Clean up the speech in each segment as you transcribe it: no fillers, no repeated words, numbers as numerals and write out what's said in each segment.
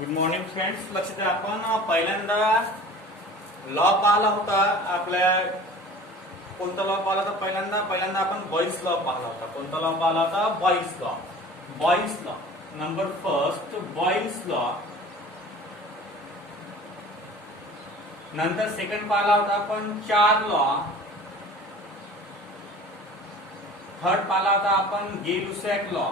Good morning friends. लक्ष द्या, आपण पहिल्यांदा लॉ पाहिला होता. आपल्या कोणता लॉ पाहिला होता? पहिल्यांदा आपण बॉईस लॉ पाहिला होता. कोणता लॉ पाहिला होता? Boyle's law. Number first Boyle's law. नंतर सेकंड पाहिला होता आपण चार लॉ. थर्ड पाहिला होता आपण गे-लुसॅक लॉ.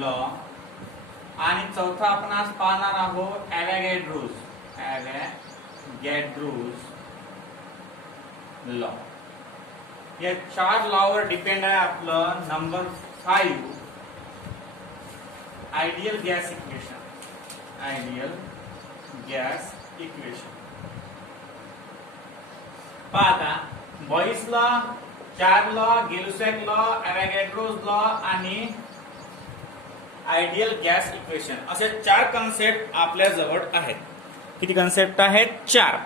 लॉ. आणि चौथा आपण आज पाहणार आहोत ॲव्होगॅड्रोज लॉ. या चार लॉवर डिपेंड आहे आपलं नंबर 5 आयडियल गॅस इक्वेशन. पाहता बॉईस लॉ, चार लॉ, गे-लुसॅक लॉ, ॲव्होगॅड्रोज लॉ आणि आयडियल गॅस इक्वेशन असे चार कन्सेप्ट आपल्या जवळ आहेत. किती कन्सेप्ट आहेत? चार.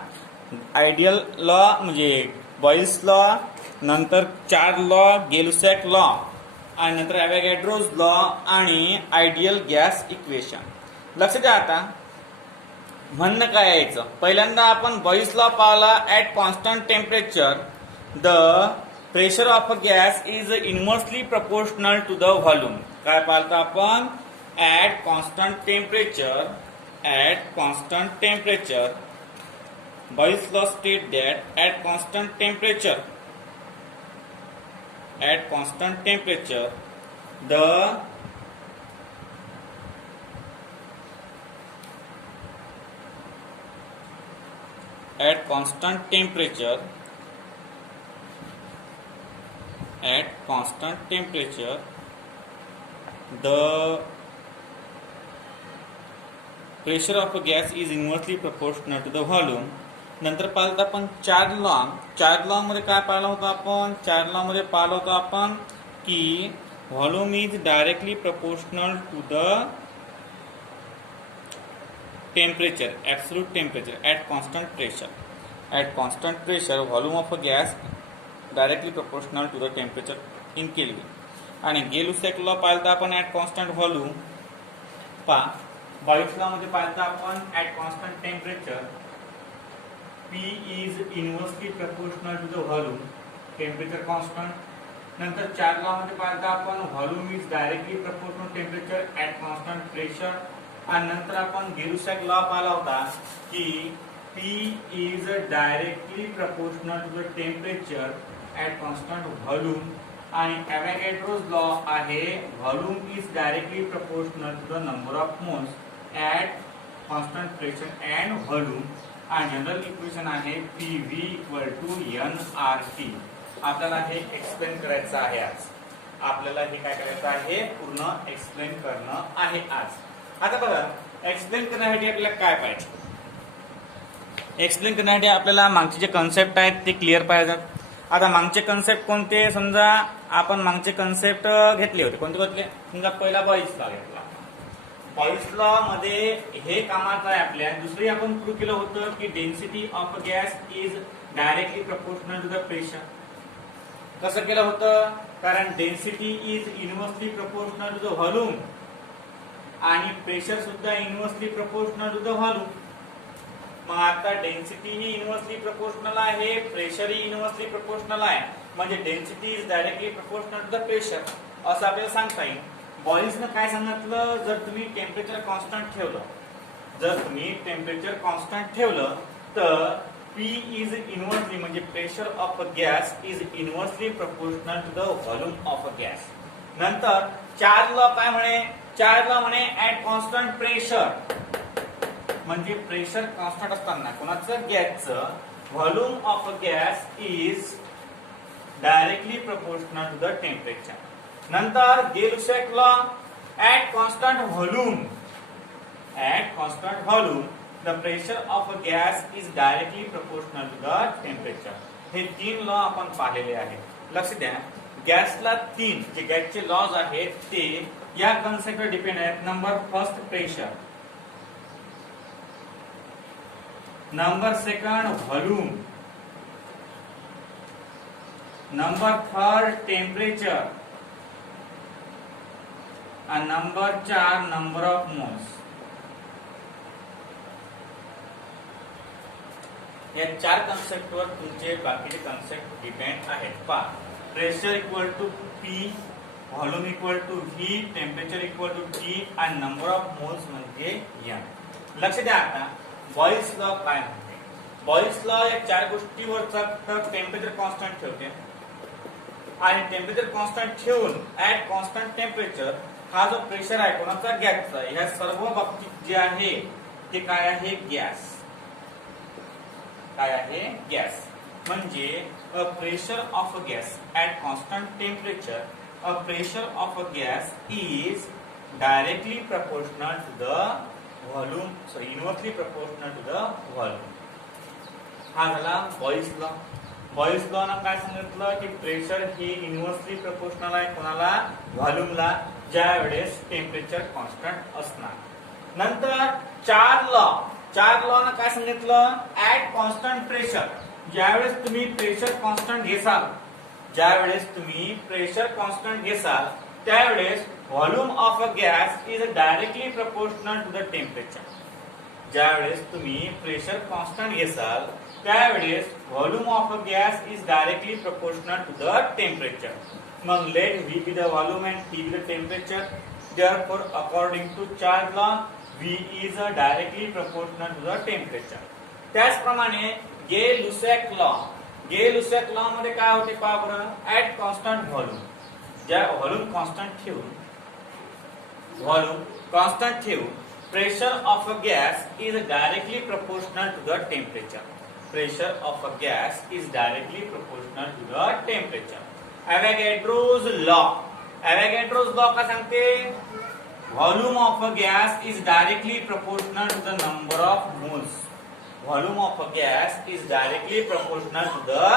आयडियल लॉ म्हणजे बॉईस लॉ, नंतर चार लॉ, गे-लुसॅक लॉ आणि नंतर ॲव्होगॅड्रोज लॉ आणि आयडियल गॅस इक्वेशन. लक्ष द्या, आता म्हणणं काय यायचं. पहिल्यांदा आपण बॉईस लॉ पाहिला. At constant temperature the pressure of a gas is inversely proportional to the volume. काय पाहतो आपण? At constant temperature Boyle's law states that at constant temperature the the pressure of a gas is inversely proportional to the volume. नंतर पाहिलं आपण चार law मध्ये काय पाहिलं होतं आपण? चार लॉ मध्ये पाहिलं होतं आपण की volume is directly proportional to the temperature, absolute temperature at constant pressure volume of a gas directly proportional to the temperature in Kelvin. आणि गे-लुसॅक लॉ पाहिलं आपण at constant volume. Boyle's law मध्ये पाहिलं आपण at constant temperature P is inversely proportional to the volume, temperature constant. नंतर Charles law मध्ये पाहिलं आपण volume is directly proportional temperature at constant pressure. आणि नंतर आपण गे-लुसॅक लॉ पाहिला होता की P is directly proportional to the temperature at constant volume. आणि ॲव्होगॅड्रोज लॉ आहे volume is directly proportional to the number of moles at constant pressure and volume. आणि general equation आहे PV = nRT. आपल्याला हे explain करायचं आहे आज. आपल्याला हे काय करायचं आहे? पूर्ण एक्सप्लेन करणं आहे आज. आता बघा, एक्सप्लेन करण्यासाठी आपल्याला काय पाहिजे? एक्सप्लेन करण्यासाठी आपल्याला मागचे जे कन्सेप्ट आहेत ते क्लिअर पाहिजेत. आता मागचे कन्सेप्ट कोणते? समजा आपण मागचे कन्सेप्ट घेतले होते. कोणते घेतले? समजा पहिला बॉईस लॉ घेतला. बॉईस लॉ मध्ये हे कामाचं आहे आपल्या. दुसरी आपण प्रूव्ह केलं होतं की density of gas is directly proportional to the pressure. कसं केलं होतं? कारण density is inversely proportional to the volume आणि प्रेशर सुद्धा inversely proportional to the volume. मग आता डेन्सिटी ही इनव्हर्सली प्रपोर्शनल आहे, प्रेशर ही इनव्हर्सली प्रपोर्शनल आहे, म्हणजे density is directly proportional to the pressure असं आपल्याला सांगता येईल. बॉईसनं काय सांगितलं? जर तुम्ही टेम्परेचर कॉन्स्टंट ठेवलं तर P इज इनव्हर्सली म्हणजे pressure of a gas is inversely proportional to the volume of a gas. नंतर चार लॉ काय म्हणे? चार लॉ म्हणे ऍट कॉन्स्टंट प्रेशर म्हणजे प्रेशर कॉन्स्टंट असताना कोणाचं? गॅसचं. Volume of a gas is directly proportional to the temperature. नंतर Gay-Lussac law at constant volume the pressure of a gas is directly proportional to the temperature. हे तीन law आपण पाहिलेले आहेत. लक्ष द्या, गॅसला तीन जे गॅसचे लॉज आहेत ते या कन्सेप्टवर डिपेंड आहेत. Number first pressure, number second volume, number third temperature आणि नंबर 4 नंबर ऑफ मोल्स. या 4 कन्सेप्टवर तुमचे बाकीचे कन्सेप्ट डिपेंड आहेत. पहा, pressure equal to P, volume equal to V, temperature equal to T आणि नंबर ऑफ मोल्स म्हणजे एन. लक्ष द्या. आता बॉइल्स लॉ काय म्हणते? बॉइल्स लॉ या 4 गोष्टीवरचा टेम्परेचर कॉन्स्टंट ठेवते आणि टेम्परेचर कॉन्स्टंट ठेवून ऍट कॉन्स्टंट टेम्परेचर हा जो प्रेशर आहे कोणाचा? गॅसचा. ह्या सर्व बाबतीत जे आहे ते काय आहे? गॅस. काय आहे? गॅस. म्हणजे a pressure of a gas at constant temperature, a pressure of a gas is directly proportional to the volume, sorry inversely proportional to the volume. हा झाला बॉइल्स लॉ. बॉइल्स लॉ ना काय सांगितलं की pressure हे inversely proportional आहे कोणाला? व्हॉल्यूमला, ज्या वेळेस टेम्परेचर कॉन्स्टंट असणार. नंतर 4 लॉ ना काय सांगितलं? ऍट कॉन्स्टंट प्रेशर, ज्यावेळेस तुम्ही प्रेशर कॉन्स्टंट घेसाल, ज्यावेळेस तुम्ही प्रेशर कॉन्स्टंट घेसाल त्यावेळेस volume of a gas is directly proportional to the temperature. ज्यावेळेस तुम्ही प्रेशर कॉन्स्टंट घेसाल त्यावेळेस volume of a gas is directly proportional to the temperature. मग let V be the volume and T be the temperature. Therefore according to Charles law V is directly proportional to the temperature. त्याचप्रमाणे गे-लुसॅक law मध्ये काय होते पहा बरं? At constant volume, ज्या volume constant ठेवून pressure of a gas is directly proportional to the temperature. Pressure of a gas is directly proportional to the temperature. Avogadro's law काय सांगते? Volume of a gas is directly proportional to the number of moles. Volume of a gas is directly proportional to the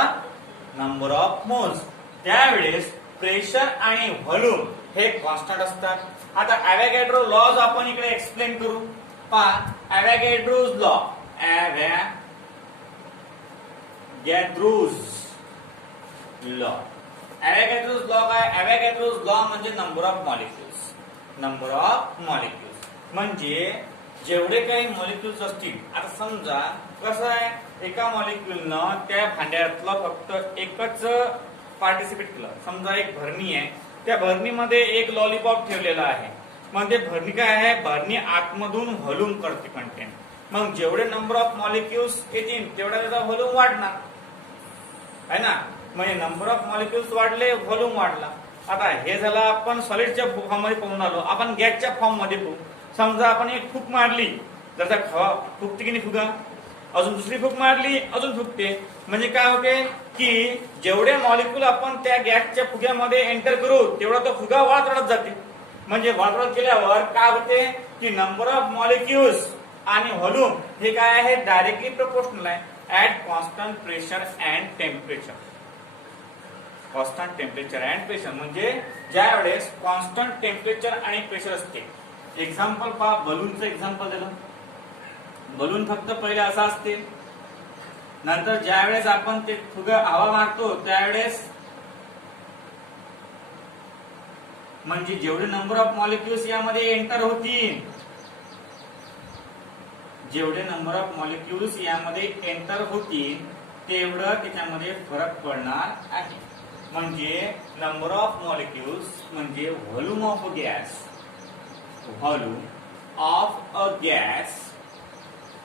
number of moles. त्यावेळेस pressure आणि volume हे constant असतात. आता Avogadro lodge आपण इकडे explain करू. पहा, ॲव्होगॅड्रोज लॉ काय? ॲव्होगॅड्रोज लॉ म्हणजे number of molecules. Number of molecules म्हणजे जेवढे काही मॉलिक्युल्स असतील. आता समजा कसं आहे, एका मॉलिक्युलनं त्या भांड्यातलं फक्त एकच पार्टिसिपेट केलं. समजा एक भरणी आहे, त्या भरणीमध्ये एक लॉलीपॉप ठेवलेला आहे. मग ते भरणी काय आहे? भरणी आतमधून व्हॉल्यूम करते कंटेंट. मग जेवढे नंबर ऑफ मॉलिक्युल्स येतील तेवढा त्याचा व्हॉल्यूम वाढणार आहे ना. म्हणजे नंबर ऑफ मॉलिक्युल्स वाढले, व्हॉल्यूम वाढला. आता हे झालं आपण सॉलिडच्या फॉर्म मध्ये पाहून आलो. आपण गॅसच्या फॉर्म मध्ये पाहू. समजा आपण एक फूक मारली, जर फुकते की नाही फुगा, अजून दुसरी फूक मारली, अजून फुकते. म्हणजे काय होते की जेवढे मॉलिक्युल आपण त्या गॅसच्या फुग्यामध्ये एंटर करू तेवढा तो फुगा वाढत जाते. म्हणजे वाढत गेल्यावर काय होते की नंबर ऑफ मॉलिक्युल्स आणि व्हॉल्यूम हे काय आहे? डायरेक्टली प्रपोर्शनल आहे at constant pressure and temperature. Constant temperature and pressure म्हणजे ज्या वेळेस कॉन्स्टंट टेम्परेचर आणि प्रेशर असते. एक्झाम्पल पहा, बलूनचं एक्झाम्पल दिलं. बलून फक्त पहिले असं असते, नंतर ज्या वेळेस आपण ते फुगा हवा मारतो त्यावेळेस म्हणजे जेवढे नंबर ऑफ मॉलिक्युल्स यामध्ये एंटर होतील, जेवढे नंबर ऑफ मॉलिक्युल्स यामध्ये एंटर होतील तेवढं त्याच्यामध्ये फरक पडणार आहे. म्हणजे नंबर ऑफ मॉलिक्युल्स म्हणजे volume of gas, volume of a gas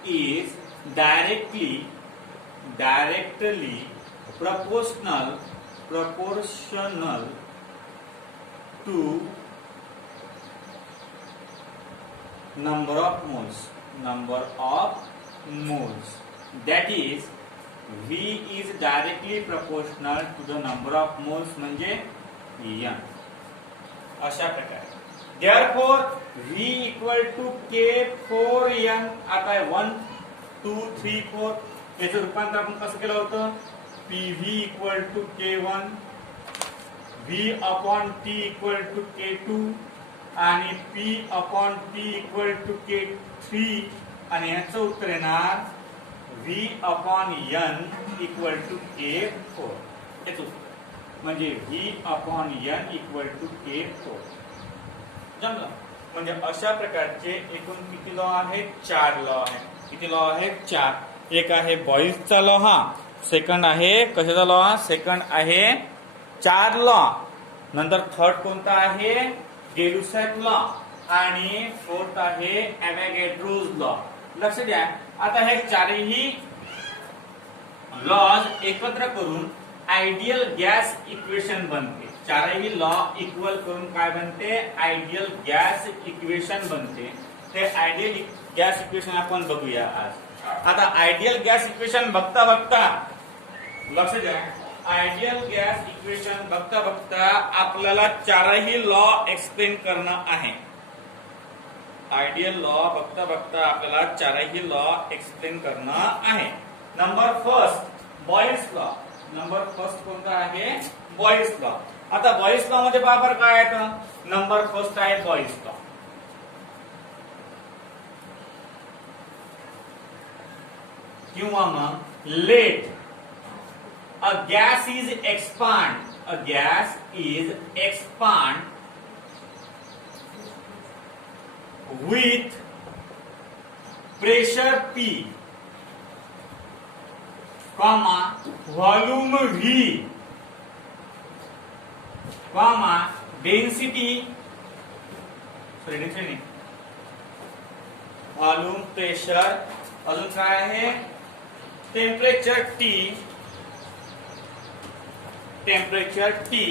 is directly proportional to number of moles. That is, V is directly proportional to the number of moles म्हणजे N. अशा प्रकारे therefore V equal to K4N. आता 1 2 3 4 याचं रूपांतर आपण कसं केलं होतं? PV equal to K1, V upon T equal to K2 आणि P upon T equal to K3 आणि याचं उत्तर येणार V upon N equal to K4. याचं उत्तर म्हणजे V upon N equal to K4. जमलं. म्हणजे अशा प्रकारचे एकूण किती लॉ आहेत? 4 लॉ आहेत. किती लॉ आहेत? 4. एक आहे बॉईल्सचा लॉ, हा सेकंड आहे कशाचा लॉ? सेकंड आहे 4 लॉ. नंतर थर्ड कोणता आहे? गै-लुसॅक लॉ. आणि फोर्थ आहे ॲव्होगॅड्रोज लॉ. लक्ष द्या, आता हे चारही लॉज एकत्र करून आयडियल गॅस इक्वेशन बनते. चारही लॉ इक्वल करून काय बनते? आयडियल गॅस इक्वेशन बनते. ते आयडियल गॅस इक्वेशन आपण बघूया आज. आता आयडियल गॅस इक्वेशन बघता बघता लक्ष द्या, आयडियल गॅस इक्वेशन बघता बघता आपल्याला चारही लॉ एक्सप्लेन करणं आहे. आयडियल लॉ बघता बघता आपल्याला चारही लॉ एक्सप्लेन करणं आहे. Number first Boyle's law. Number first कोणता आहे? Boyle's law. आता बॉईल्स लॉ मध्ये बरोबर काय आहे? नंबर फर्स्ट आहे बॉईल्स लॉ. किंवा मग let a gas is expand. A gas is expand with pressure P, comma volume V, comma density, volume pressure, अजून काय आहे? Temperature T, temperature T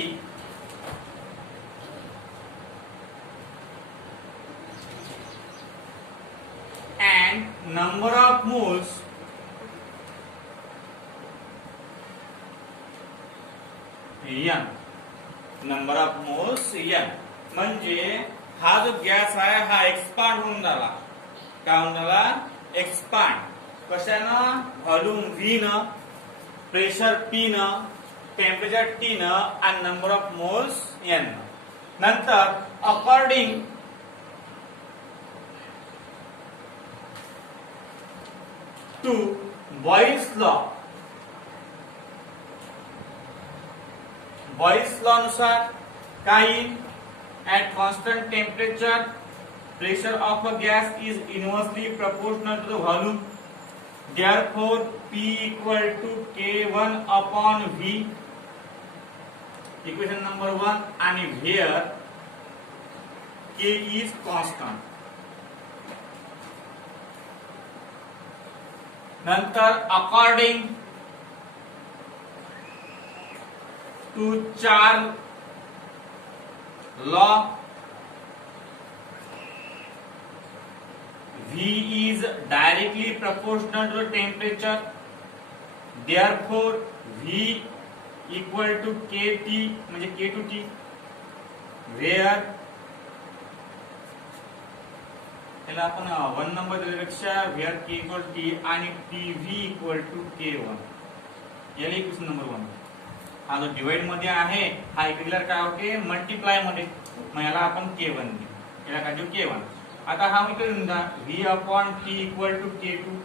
and number of moles n. Number of moles n. म्हणजे हा जो gas आहे हा expand होऊन झाला. काय होऊन झाला? एक्सपांड. कशानं? व्हॉल्यूम V न, प्रेशर P न, टेम्परेचर T न आणि नंबर ऑफ मोल्स n. नंतर according to Boyle's law, Boyle's law नुसार काही at constant temperature pressure of a gas is inversely proportional to the volume. Therefore, P equal to K1 upon V. Equation number 1. And here K is constant. नंतर according to 4 law V is directly proportional to the temperature. Therefore, V equal to KT म्हणजे K to T, where त्याला आपण 1 number दिल्यापेक्षा where K equal to T आणि TV equal to K1. याला equation number 1. हा जो divide मध्ये आहे हा इक्वेशन काय होते? मल्टिप्लाय मध्ये. मग याला आपण K1 देऊ. याला काय देऊ? K1. आता हा इक्वेशन दा V upon T equal to K2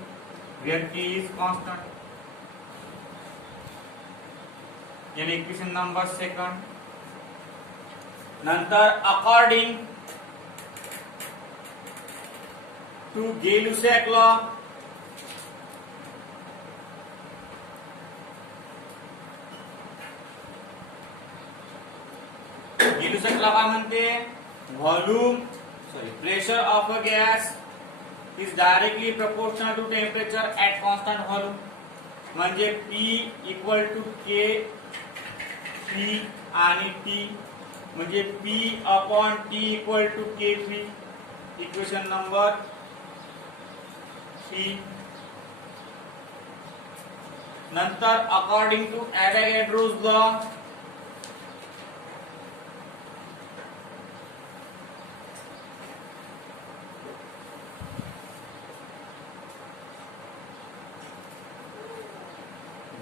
where K is constant. याला इक्वेशन नंबर 2. नंतर according to Gay-Lussac law, Gay-Lussac law काय म्हणते? Pressure of a gas is directly proportional to temperature at constant volume. म्हणजे P equal to K P आणि T म्हणजे P upon T equal to K3. Equation number 3. नंतर according to Avogadro's law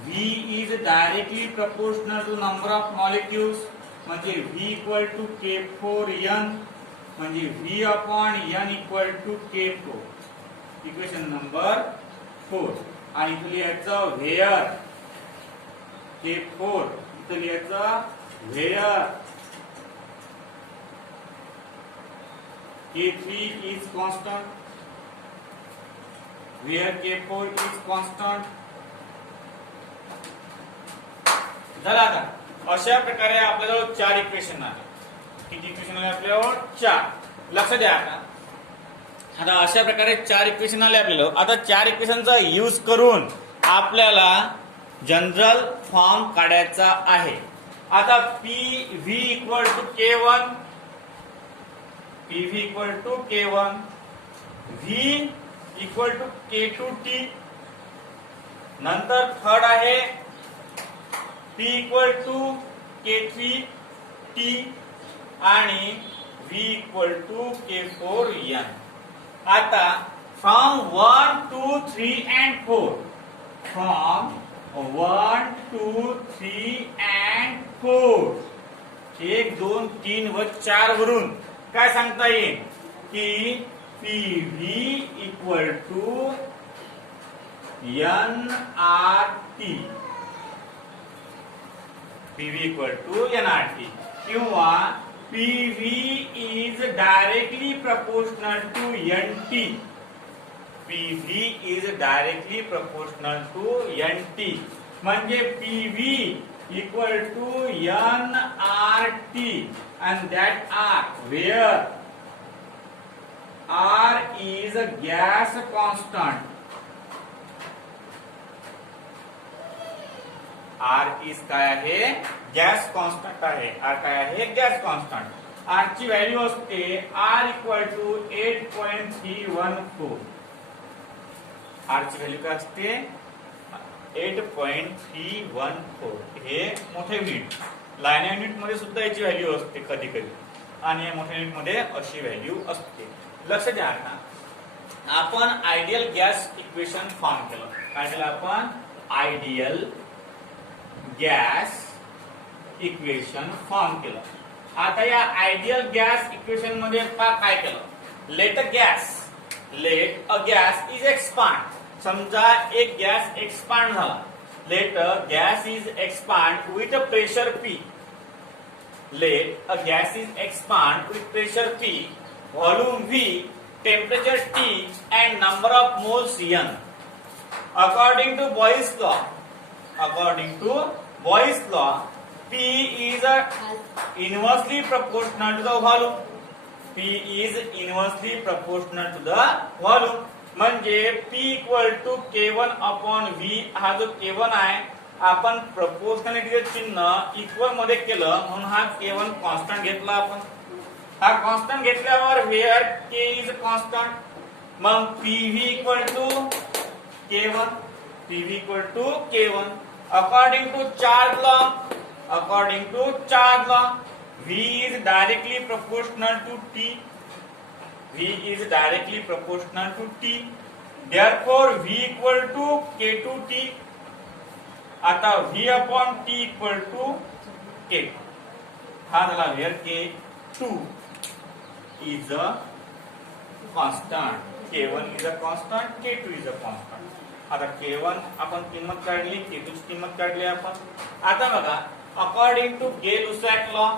V is directly proportional to number of molecules. म्हणजे V equal to K4n म्हणजे V upon n equal to K4. Equation number 4. आणि इथे लिहायचं where K4, इथे लिहायचं where K3 is constant, where K4 is constant. झालं. आता अशा प्रकारे आपल्याजवळ 4 इक्वेशन आले. किती इक्वेशन आले आपल्याजवळ? 4. लक्ष द्या. आता अशा प्रकारे 4 इक्वेशन आले आपल्याला. आता 4 इक्वेशनचा यूज करून आपल्याला जनरल फॉर्म काढायचा आहे. आता PV equal to K1, PV equal to K1, V equal to K2T. नंतर थर्ड आहे P इक्वल टू K3T आणि V इक्वल टू K4N. आता फ्रॉम 1, 2, 3 and 4, फ्रॉम 1, 2, 3 and 4, 1, 2, 3 व 4 वरून काय सांगता येईल की PV equal to NRT, PV equal to NRT, किंवा PV is directly proportional to NT. PV is directly proportional to NT. म्हणजे PV equal to NRT, and that R, where R is a gas constant. R is काय आहे? Gas constant आहे. R काय आहे? Gas constant. R ची value असते R equal to 8.314. R ची value काय असते? 8.314. हे मोठे युनिट. लहान युनिट मध्ये सुद्धा याची व्हॅल्यू असते कधी कधी, आणि मोठ्या युनिट मध्ये अशी व्हॅल्यू असते. लक्ष द्या. आता आपण आयडियल गॅस इक्वेशन फॉर्म केलं. काय केलं आपण? आयडियल गॅस इक्वेशन फॉर्म केलं. आता या आयडियल गॅस इक्वेशन मध्ये काय केलं? Let a gas is expand. समजा एक गॅस एक्सपांड झाला. Let a gas is expand with a pressure P. Let a gas is expand with pressure P, volume V, temperature T and number of moles N. According to Boyle's law, P is inversely proportional to the volume. P is inversely proportional to the volume. म्हणजे P equal to K1 upon V. हा जो K1 आहे, आपण प्रपोर्शनॅलिटीचे चिन्ह equal मध्ये केलं म्हणून हा K1 कॉन्स्टंट घेतला आपण. हा कॉन्स्टंट घेतल्यावर वेअर K इज कॉन्स्टंट, मग PV equal to K1, PV equal to K1. According to charge law, V is directly proportional to T. V is directly proportional to T. Therefore, V equal to K2T. आता V upon T equal to K. हा झाला where K2 is a constant, K1 is a constant, K2 is a constant. आता K1 आपण किंमत काढली, K2 ची किंमत काढली आपण. आता बघा, अकॉर्डिंग टू Gay-Lussac law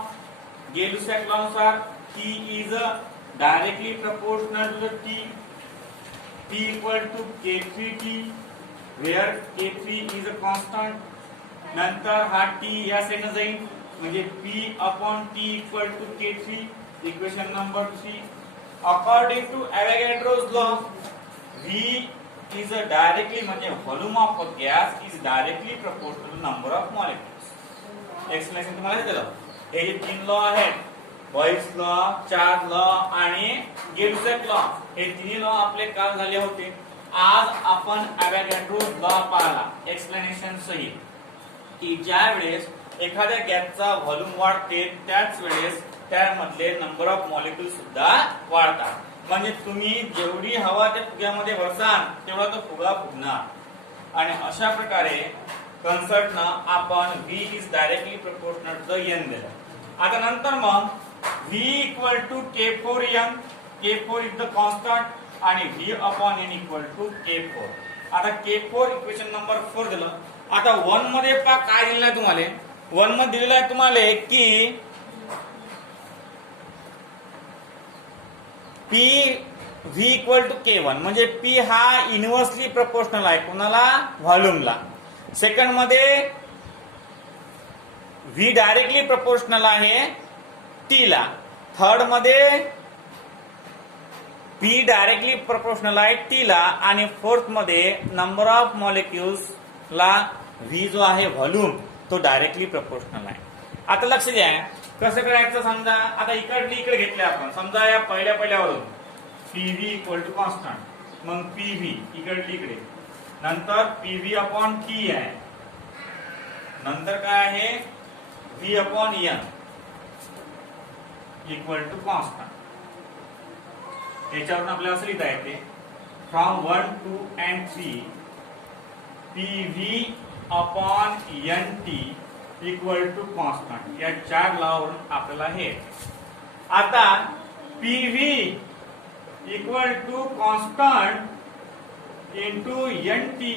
नुसार T is directly proportional to the T. T equal to K3T, where K3 is a constant. नंतर हा T या साइडने जाईल, म्हणजे P upon T equal to K3, equation number 3. According to Avogadro's law, V is directly, म्हणजे volume of a gas is directly proportional to number of molecules. Explanation तुम्हाला दिलं. हे जे 3 लॉ आहेत, बॉयल्स लॉ, चार्ज लॉ आणि Gay Lussac law, हे 3 law आपले काल झाले होते. आज आपण अवोगाड्रोस लॉ पाहिला एक्सप्लेनेशन सहित, की ज्या वेळेस एखाद्या गॅसचा व्हॉल्यूम वाढते त्याच वेळेस त्यामधले नंबर ऑफ मॉलिक्युल सुद्धा वाढतात. म्हणजे तुम्ही जेवढी हवा त्या फुग्यामध्ये भरसाल तेवढा तो फुगा फुगणार. आणि अशा प्रकारे कन्सेप्टनं आपण V is directly proportional to the N दिलं. आता नंतर मग V equal to K4N, K4 is the constant आणि V upon N equal to K4. आता K4 इक्वेशन नंबर 4 दिलं. आता 1 मध्ये काय दिलेलं आहे तुम्हाला? 1 मध्ये दिलेलं आहे तुम्हाला की P V equal to K1 म्हणजे पी हा इनव्हर्सली प्रपोर्शनल आहे कोणाला व्हॉल्यूमला. सेकंड मध्ये व्ही डायरेक्टली प्रपोर्शनल आहे टी ला. थर्ड मध्ये पी डायरेक्टली प्रपोर्शनल आहे टी ला. आणि फोर्थ मध्ये नंबर ऑफ मॉलिक्युल्स ला व्ही जो आहे व्हॉल्यूम तो डायरेक्टली प्रपोर्शनल आहे. आता लक्ष द्या कसं करायचं. समजा आता इकडे घेतले आपण. समजा या पहिल्यावरून पीव्ही इक्वल टू कॉन्स्टंट, मग पीव्ही इकडे, नंतर पीव्ही अपॉन टी आहे, नंतर काय आहे V upon N equal to constant. त्याच्यावरून आपल्याला असं लिहिता येते from 1, 2 and 3 PV upon N T equal to constant. या 4 लॉवरून आपल्याला हे. आता PV equal to constant into N T.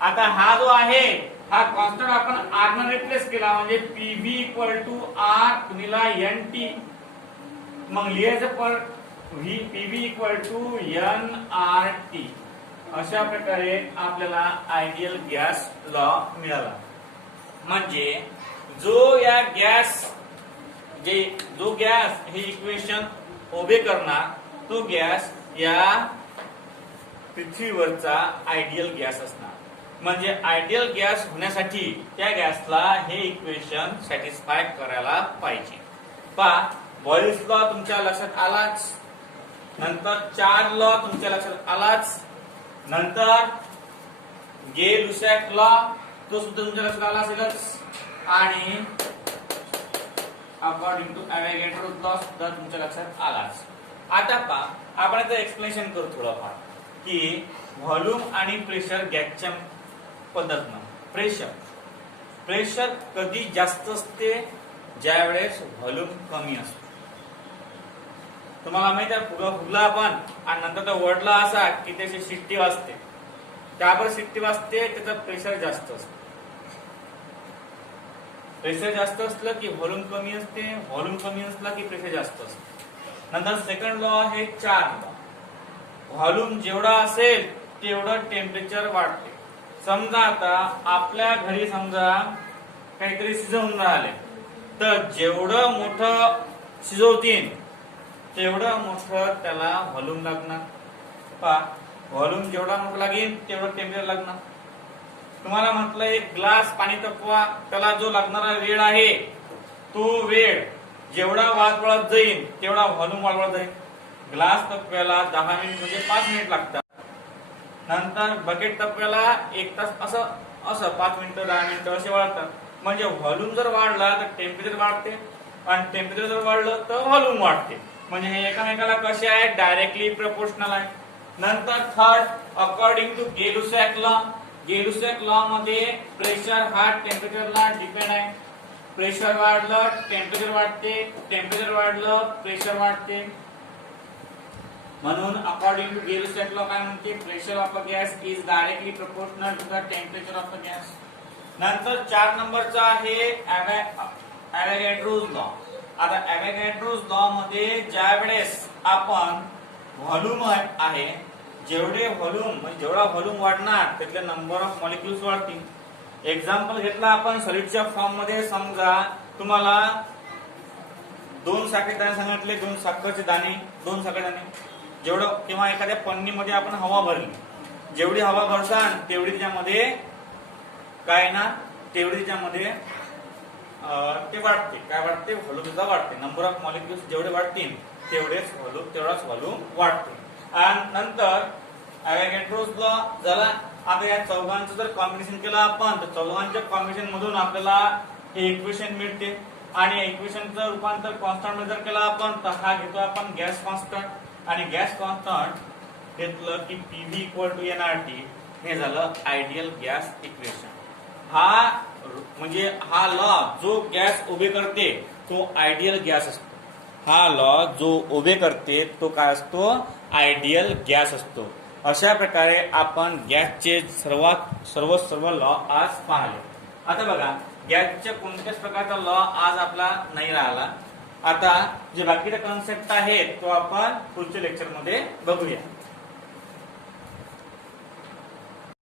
आता हा जो आहे हा कॉन्स्टंट आपण आर ने रिप्लेस केला म्हणजे पीव्ही इक्वल टू आर गुणिला एन टी. मग लिहायचं पर PV equal to N R T. अशा प्रकारे आपल्याला आयडियल गॅस लॉ मिळाला. म्हणजे जो गॅस हे इक्वेशन उभे करणार तो गॅस या पृथ्वीवरचा आयडियल गॅस असणार. म्हणजे आयडियल गॅस होण्यासाठी त्या गॅसला हे इक्वेशन सॅटिस्फाय करायला पाहिजे. पहा बॉयल्स लॉ तुमच्या लक्षात आलाच, नंतर 4 लॉ तुमच्या लक्षात आलाच, नंतर गे-लुसॅक लॉ तो सुद्धा तुमच्या लक्षात आला असेलच, आणि अकॉर्डिंग टू ॲव्होगॅड्रो लॉ सुद्धा तुमच्या लक्षात आलाच. आता पहा आपण याचं एक्सप्लेनेशन करू थोडंफार की व्हॉल्यूम आणि प्रेशर गॅसच्या पद्धतीनं. प्रेशर कधी जास्त असते ज्या वेळेस व्हॉल्यूम कमी असतो. तुम्हाला माहिती आहे फुगला आपण आणि नंतर तो वडला असा की त्याची शिट्टी वाजते. त्यावर शिट्टी वाजते त्याचं प्रेशर जास्त असतं. प्रेशर जास्त असलं की व्हॉल्यूम कमी असते, व्हॉल्यूम कमी असला की प्रेशर जास्त असते. नंतर सेकंड लॉ आहे 4 लॉ. व्हॉल्यूम जेवढा असेल तेवढं टेम्परेचर वाढते. समजा आता आपल्या घरी समजा काहीतरी शिजवून राहिले तर जेवढं मोठं शिजवतील तेवढं मोठं त्याला व्हॉल्यूम लागणार. पहा व्हॉल्यूम जेवढा मोठा लागेल तेवढं टेम्परेचर लागणार. तुम्हाला म्हटलं एक ग्लास पाणी तापवा, त्याला जो लागणारा वेळ आहे तो वेळ जेवढा वाढत जाईल तेवढा व्हॉल्यूम वाढवत जाईल. ग्लास तापवायला 10 मिनिट म्हणजे 5 मिनिट लागतात. नंतर बकेट तापवायला 1 तास असं 5 मिनिटं 10 मिनिटं असे वाढतात. म्हणजे व्हॉल्यूम जर वाढला तर टेम्परेचर वाढते आणि टेम्परेचर जर वाढलं तर व्हॉल्यूम वाढते. म्हणजे हे एकमेकाला कसे आहे डायरेक्टली प्रपोर्शनल आहे. नंतर third according to Gay-Lussac law. Gay-Lussac law मध्ये प्रेशर हा टेम्परेचरला डिपेंड आहे. प्रेशर वाढलं टेम्परेचर वाढते, टेम्परेचर वाढलं प्रेशर वाढते. म्हणून अकॉर्डिंग टू गे-लुसॅक लॉ काय म्हणते pressure of a gas is directly proportional to the temperature of the gas. नंतर 4 नंबरचा आहे ॲव्होगॅड्रोज लॉ. आता ॲव्होगॅड्रोज लॉ मध्ये ज्या वेळेस आपण व्हॉल्यूम आहे जेवढे व्हॉल्यूम म्हणजे जेवढा व्हॉल्यूम वाढणार त्यातले नंबर ऑफ मॉलिक्युल्स वाढतील. एक्झाम्पल घेतला आपण सॉलिडच्या फॉर्म मध्ये. समजा तुम्हाला 2 साखरेचे दाणे सांगितले, 2 साखरचे दाणे, 2 साखरेचे दाणे जेवढं किंवा एखाद्या पन्नीमध्ये आपण हवा भरली, जेवढी हवा भरसान तेवढी त्याच्यामध्ये काय ना तेवढी त्याच्यामध्ये ते वाढते. काय वाढते व्हॉल्यूम सुद्धा वाढते. नंबर ऑफ मॉलिक्युल्स जेवढे वाढतील तेवढाच व्हॉल्यूम वाढतो. आणि नंतर ॲव्होगॅड्रोज लॉ झाला. आता या चौघांचं जर कॉम्बिनेशन केलं आपण तर चौघांच्या कॉम्बिनेशन मधून आपल्याला हे इक्वेशन मिळते. आणि इक्वेशनचं रूपांतर कॉन्स्टंट मध्ये जर केलं आपण तर हा घेतो आपण गॅस कॉन्स्टंट. आणि गॅस कॉन्स्टंट घेतलं की पीव्ही इक्वल टू एनआरटी. हे झालं आयडियल गॅस इक्वेशन. हा म्हणजे हा लॉ जो गॅस उभे करते तो आयडियल गॅस असतो. हा लॉ जो उभे करते तो काय असतो आयडियल गॅस असतो. अशा प्रकारे आपण गॅसचे सर्व लॉ आज पाहिले. आता बघा गॅसच्या कोणत्याच प्रकारचा लॉ आज आपला नाही राहिला. आता जे बाकीचे कॉन्सेप्ट आहेत तो आपण पुढच्या लेक्चर मध्ये बघूया.